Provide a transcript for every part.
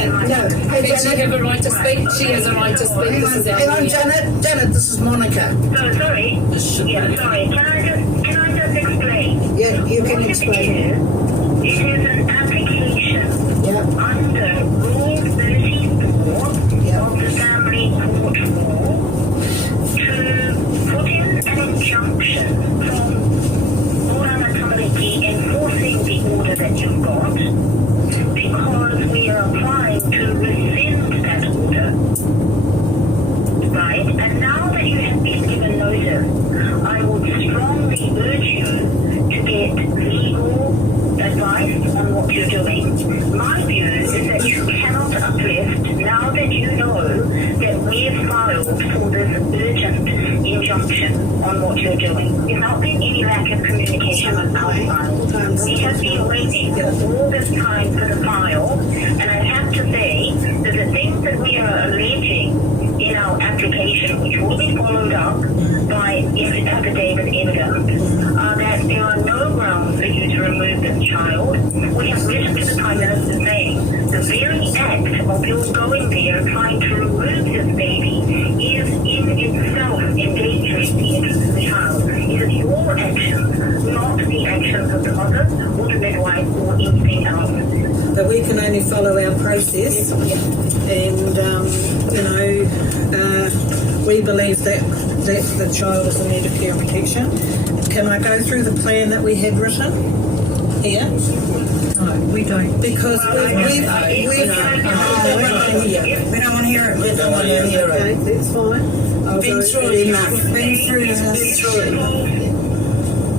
Hey, Janet. She have a right to speak. She has a right to speak. Hang on, Janet. Janet, this is Monica. Oh, sorry. Yeah, sorry. Can I just explain? Yeah, you can explain. It is an application under Rule 34 of the Family Court Law to put in an injunction from Orana Committee enforcing the order that you've got, because we are applying to rescind that order. Right? And now that you have been given notice, I would strongly urge you to get legal advice on what you're doing. My view is that you cannot uplift now that you know that we've filed for this urgent injunction on what you're doing. There's not been any lack of communication on our side. We have been waiting for all this time for the file, and I have to say that the things that we are alleging in our application, which will be followed up by affidavit evidence, are that there are no grounds for you to remove this child. We have written to the Prime Minister saying the very act of your going there and trying to remove this baby is in itself endangering the interests of the child. It is your actions, not the actions of the mother or the midwife or anything else. But we can only follow our process, and we believe that the child is in need of care and protection. Can I go through the plan that we had written here? No, we don't. Because we don't want to hear it. We don't want to hear it. Okay, that's fine. Been through it enough. Been through it.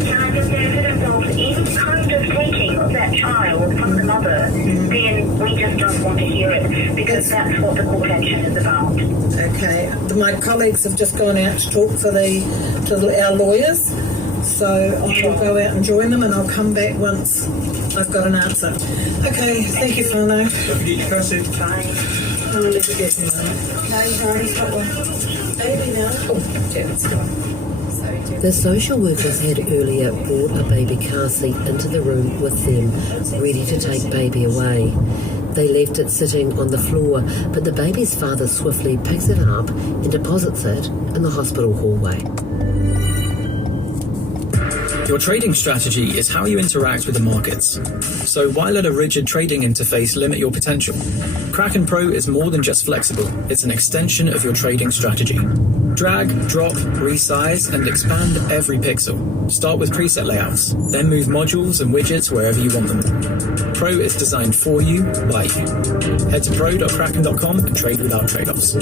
Can I just say, if it involves any kind of taking of that child from the mother, then we just don't want to hear it, because that's what the court action is about. Okay. My colleagues have just gone out to talk to our lawyers, so I will go out and join them, and I'll come back once I've got an answer. Okay, thank you, Fano. Bye. I'll let you get him on. No, you've already got one. Baby now. Oh, yeah, it's gone. The social workers had earlier brought a baby car seat into the room with them, ready to take baby away. They left it sitting on the floor, but the baby's father swiftly picks it up and deposits it in the hospital hallway. Your trading strategy is how you interact with the markets. So why let a rigid trading interface limit your potential? Kraken Pro is more than just flexible, it's an extension of your trading strategy. Drag, drop, resize, and expand every pixel. Start with preset layouts, then move modules and widgets wherever you want them. Pro is designed for you, by you. Head to pro.kraken.com and trade without trade-offs.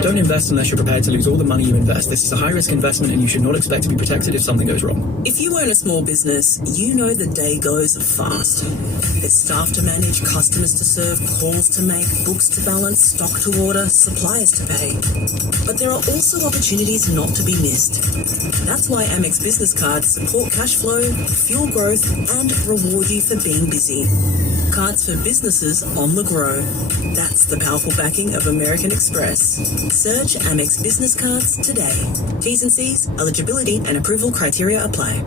Don't invest unless you're prepared to lose all the money you invest. This is a high-risk investment and you should not expect to be protected if something goes wrong. If you own a small business, you know the day goes fast. There's staff to manage, customers to serve, calls to make, books to balance, stock to order, suppliers to pay. But there are also opportunities not to be missed. That's why Amex Business Cards support cash flow, fuel growth, and reward you for being busy. Cards for businesses on the grow. That's the powerful backing of American Express. Search Amex Business Cards today. T's and C's, eligibility and approval criteria apply.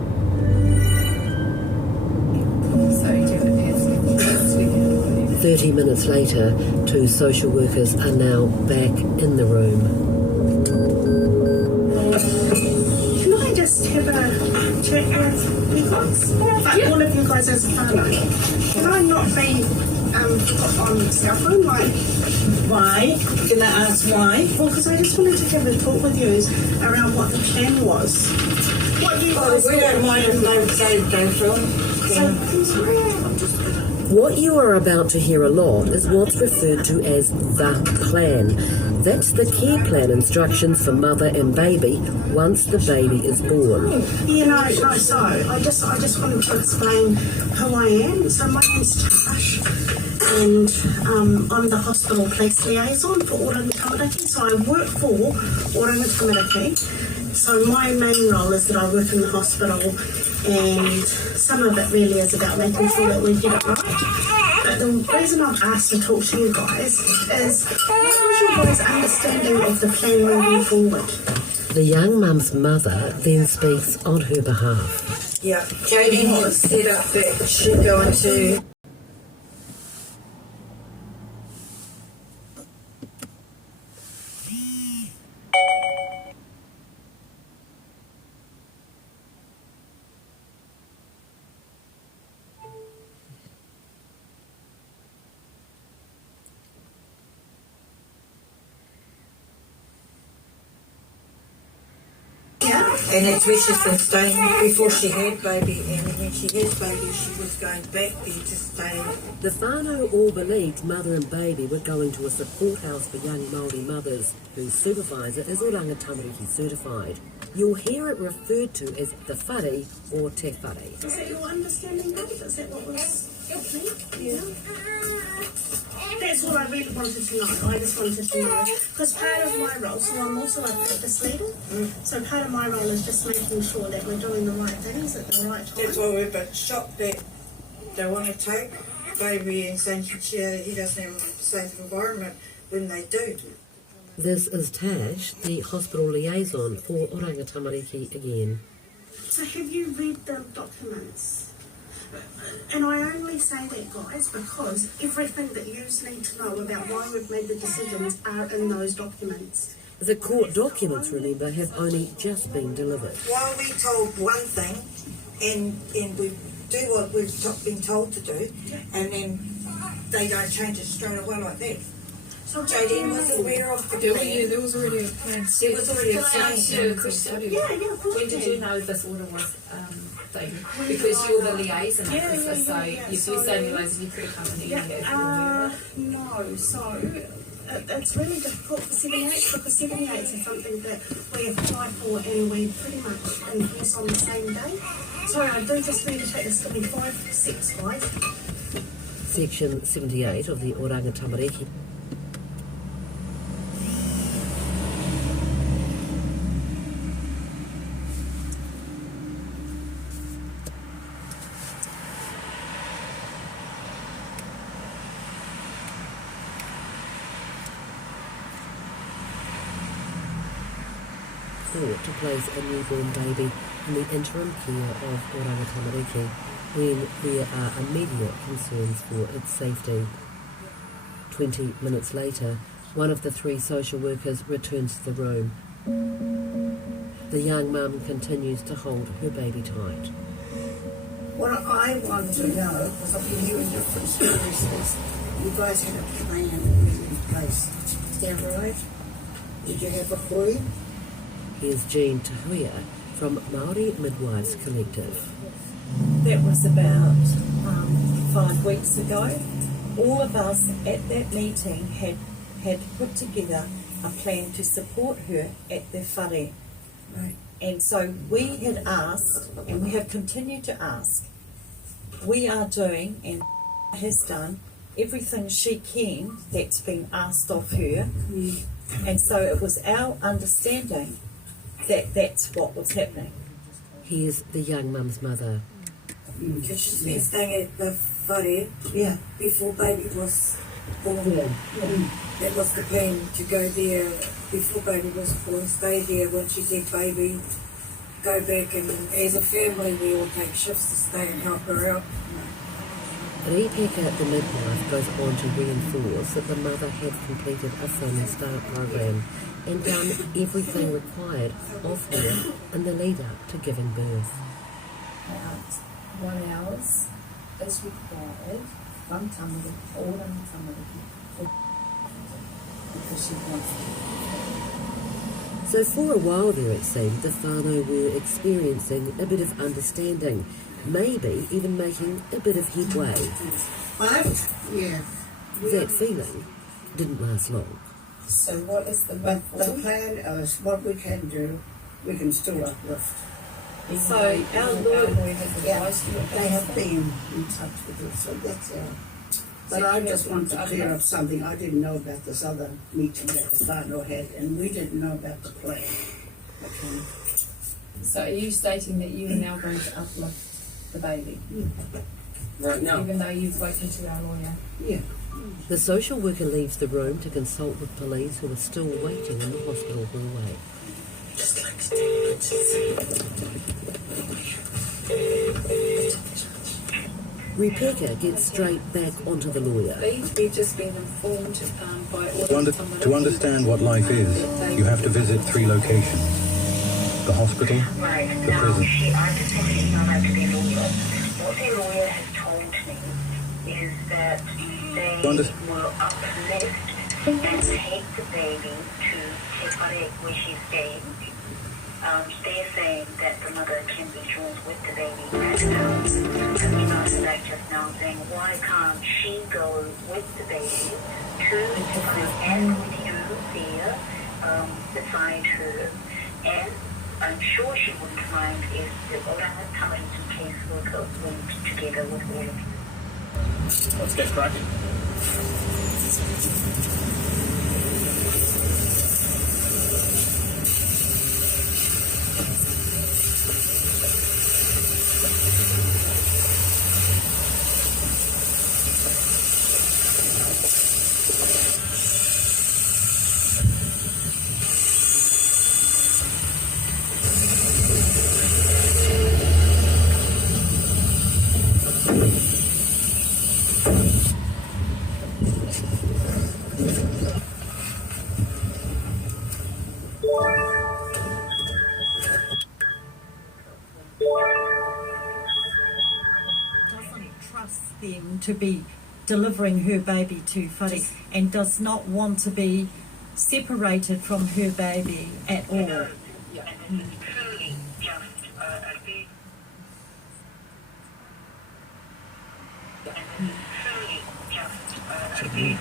30 minutes later, two social workers are now back in the room. Can I just have a chat with you guys? Like all of you guys as a family. Can I not be on cell phone? Like, Why? Can I ask why? well, because I just wanted to have a talk with you around what the plan was. What you guys We don't mind if they go through. What you are about to hear a lot is what's referred to as the plan. That's the care plan instructions for mother and baby once the baby is born. So I just wanted to explain who I am. So my name's Tash, and I'm the hospital police liaison for Oranga Community. So I work for Oranga Community. So my main role is that I work in the hospital, and some of it really is about making sure that we get it right. But the reason I've asked to talk to you guys is, what was your guys' understanding of the plan moving forward? The young mum's mother then speaks on her behalf. Yeah, Jodie has set up that she's going to Yeah. And that's where she's been staying before she had baby. And when she had baby, she was going back there to stay. The whānau all believed mother and baby were going to a support house for young Māori mothers, whose supervisor is Oranga Tamariki certified. You'll hear it referred to as the whare or te whare. Is that your understanding, Dave? Is that what was happening? Yeah. That's what I really wanted to know. I just wanted to know. Because part of my role, so I'm also a practice leader, so part of my role is just making sure that we're doing the right things at the right time. That's why we're a bit shocked that they want to take baby and saying he doesn't have a safe environment when they do. This is Tash, the hospital liaison for Oranga Tamariki again. So have you read the documents? And I only say that, guys, because everything that you need to know about why we've made the decisions are in those documents. The court documents, remember, have only just been delivered. Why are we told one thing and we do what we've been told to do, and then they don't change it straight away like that? So Jodine was aware of the plan. There was already a plan. There was already a Can I ask you a question? yeah, of course. When did you know this order was taken? Because you're the liaison officer, so if you say the liaison, you could have come and no, so it's really difficult for 78 because 78 is something that we apply for and we pretty much enforce on the same day. So I do just need to take this to be 5 steps, guys. Section 78 of the Oranga Tamariki. To place a newborn baby in the interim care of Oranga Tamariki when there are immediate concerns for its safety. 20 minutes later, one of the 3 social workers returns to the room. The young mum continues to hold her baby tight. What I want to know, because I've been hearing different stories, is you guys had a plan in place. Is that right? Did you have a clue? Here's Jean Tahuya from Māori Midwives Collective. That was about 5 weeks ago. All of us at that meeting had put together a plan to support her at the whare. Right. And so we had asked, and we have continued to ask, we are doing and has done everything she can that's been asked of her. And so it was our understanding that that's what was happening. Here's the young mum's mother. Because she's been staying at the whare before baby was born. That was the plan, to go there before baby was born, stay there when she's had baby, go back, and as a family we all take shifts to stay and help her out. Ripeka, the midwife, goes on to reinforce that the mother had completed a family start program and done everything required of her in the lead up to giving birth. About 1 hour is required from Tamariki, all on Tamariki, because she wants So for a while there it seemed the whānau were experiencing a bit of understanding, maybe even making a bit of headway. That feeling didn't last long. So what is the But the plan is what we can do, we can still uplift. So our lawyer has advised you. They have been in touch with us, so that's But I just want to clear up something. I didn't know about this other meeting that the whānau had, and we didn't know about the plan. Okay. So are you stating that you are now going to uplift the baby? Right now. Even though you've spoken to our lawyer? Yeah. The social worker leaves the room to consult with police who are still waiting in the hospital hallway. Rebecca gets straight back onto the lawyer. We've just been informed by To understand what life is, you have to visit 3 locations. The hospital, Right. the Now, prison. I just want to email that to their lawyer. What their lawyer has told me is that they will uplift and take the baby to Te Whare where she's staying they're saying that the mother can be joined with the baby at the house. And we started that just now saying, why can't she go with the baby to and with you there beside her? And I'm sure she wouldn't mind if the Oranga Tamariki caseworker went together with all of you. Let's get cracking. Trust them to be delivering her baby to whare and does not want to be separated from her baby at all. Yeah. And this is truly just a big...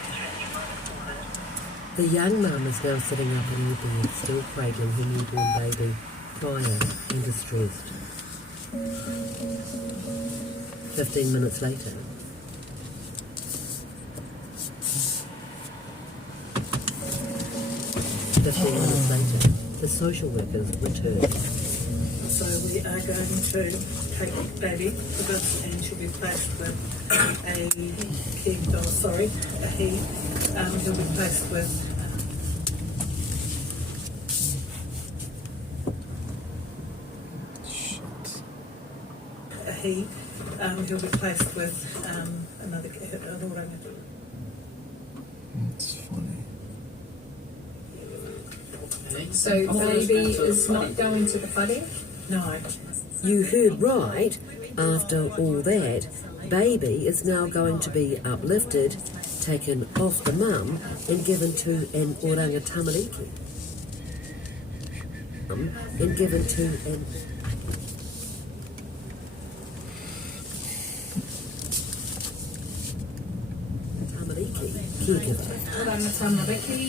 The young mum is now sitting up in her bed, still cradling her newborn baby, quiet and distressed. 15 minutes later. The social workers return. So we are going to take the baby for this, and she'll be placed with a he. He'll be placed with a he. He'll be placed with another Oranga. That's funny. So baby is not going to the whare? No. You heard right. After all that, baby is now going to be uplifted, taken off the mum and given to an Oranga Tamariki. And given to an Tamariki caregiver. Oranga Tamariki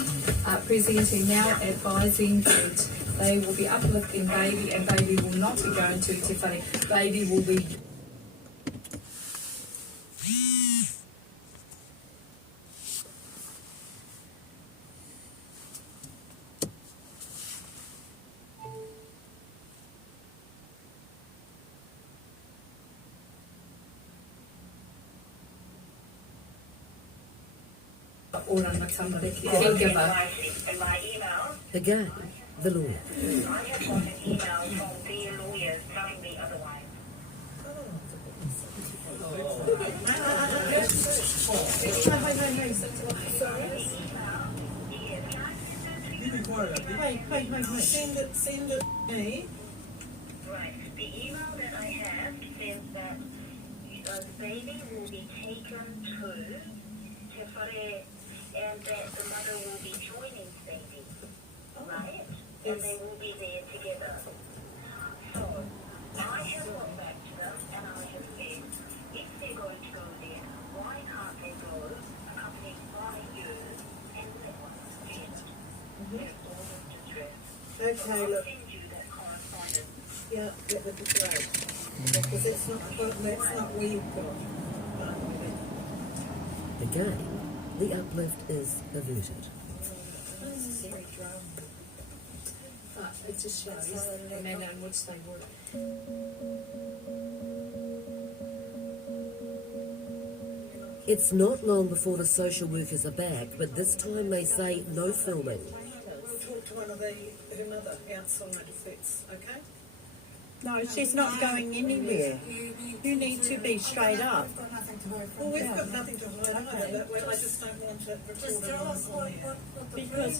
presenting now advising that they will be uplifting baby and baby will not be going to te whare. Baby will be... Oranga Tamariki caregiver. In my email, Again, the lawyer. I have got an email from their lawyers telling me otherwise. Wait. Send it to me. Right. The email that I have says that the baby will be taken to te whare and that the mother will be joining baby. Right? And they will be there together. So, I have gone back to them and I have said, if they're going to go there, why can't they go accompanied by you and let one rest? There's all of distress. Okay, I'll look. send you that correspondence. Yeah, that would be great. Because that's not what we've got. Again, the uplift is averted. But it just shows the manner in which they work. It's not long before the social workers are back, but this time they say no filming. We'll talk to one of her mother outside if that's okay. No, she's not going anywhere. You need to be straight up. Well, we've got nothing to hide either, but I just don't want it recorded on there. Because